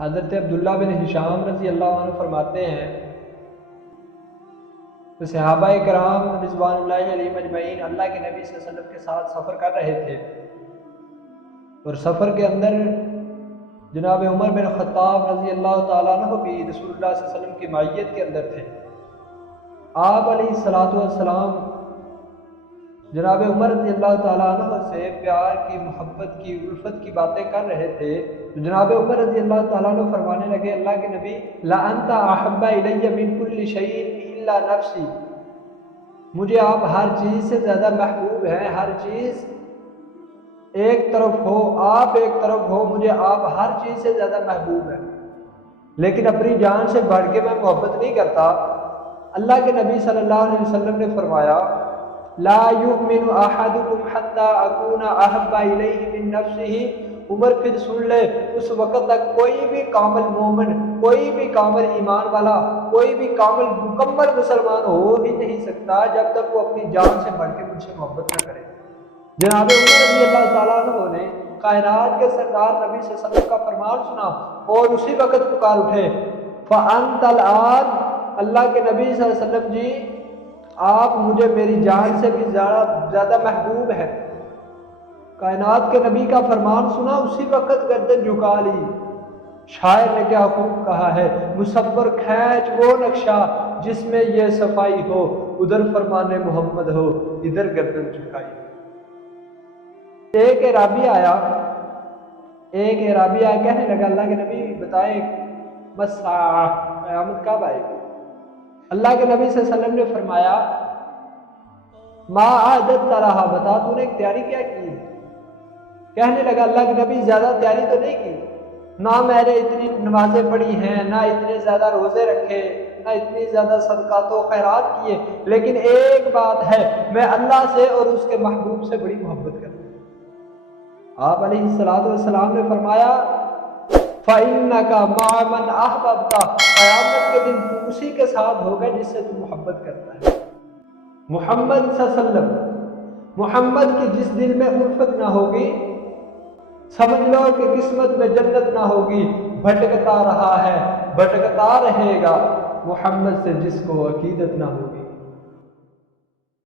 حضرت عبداللہ بن ہشام رضی اللہ عنہ فرماتے ہیں کہ صحابہ کرام رضوان اللہ علیہم اجمعین اللہ کے نبی صلی اللہ علیہ وسلم کے ساتھ سفر کر رہے تھے، اور سفر کے اندر جناب عمر بن خطاب رضی اللہ تعالیٰ عنہ بھی رسول اللہ صلی اللہ علیہ وسلم کی معیت کے اندر تھے۔ آپ علیہ الصلوۃ والسلام جناب عمر رضی اللہ تعالیٰ عنہ سے پیار کی، محبت کی، الفت کی باتیں کر رہے تھے، تو جناب عمر رضی اللہ تعالیٰ عنہ فرمانے لگے اللہ کے نبی لَأَنْتَ أَحَبَّ إِلَيَّ مِنْ كُلِّ شَيْءٍ إِلَّا نَفْسِي، مجھے آپ ہر چیز سے زیادہ محبوب ہیں، ہر چیز ایک طرف ہو، آپ ایک طرف ہو، مجھے آپ ہر چیز سے زیادہ محبوب ہیں، لیکن اپنی جان سے بڑھ کے میں محبت نہیں کرتا۔ اللہ کے نبی صلی اللہ علیہ وسلم نے فرمایا لا یؤمن احدکم حتی اکون احب الیہ من نفسہ، عمر پھر سن لے، اس وقت تک کوئی بھی کامل مومن، کوئی بھی کامل ایمان والا، کوئی بھی کامل مکمل مسلمان ہو ہی نہیں سکتا جب تک وہ اپنی جان سے بڑھ کے مجھ سے محبت نہ کرے۔ جناب عمر رضی اللہ تعالیٰ عنہ نے کائنات کے سردار نبی صلی اللہ علیہ وسلم کا فرمان سنا اور اسی وقت پکار اٹھے فَأَنْتَ الْآن، اللہ کے نبی صلی اللہ علیہ وسلم جی آپ مجھے میری جان سے بھی زیادہ محبوب ہے۔ کائنات کے نبی کا فرمان سنا، اسی وقت گردن جھکا لی۔ شاعر نے کیا خوب کہا ہے، مصور کھینچ وہ نقشہ جس میں یہ صفائی ہو، ادھر فرمان محمد ہو، ادھر گردن جھکائی۔ ایک اعرابی آیا کہنے لگا اللہ کے نبی بتائیں بس قیامت کب آئے گی؟ اللہ کے نبی صلی اللہ علیہ وسلم نے فرمایا ما عادت رہا، بتا تو نے تیاری کیا کی؟ کہنے لگا اللہ کے نبی زیادہ تیاری تو نہیں کی، نہ میں نے اتنی نمازیں پڑھی ہیں، نہ اتنے زیادہ روزے رکھے، نہ اتنی زیادہ صدقات و خیرات کیے، لیکن ایک بات ہے میں اللہ سے اور اس کے محبوب سے بڑی محبت کرتا ہوں۔ آپ علیہ الصلوۃ والسلام نے فرمایا فَإِنَّكَ مَعَ مَنْ أَحْبَبْتَ، قیامت کے دن تو اسی کے ساتھ ہوگا جس سے تو محبت کرتا ہے۔ محمد صلی اللہ علیہ وسلم، محمد کی جس دل میں الفت نہ ہوگی سمجھ لو کہ قسمت میں جنت نہ ہوگی، بھٹکتا رہا ہے، بھٹکتا رہے گا۔ محمد سے جس کو عقیدت نہ ہوگی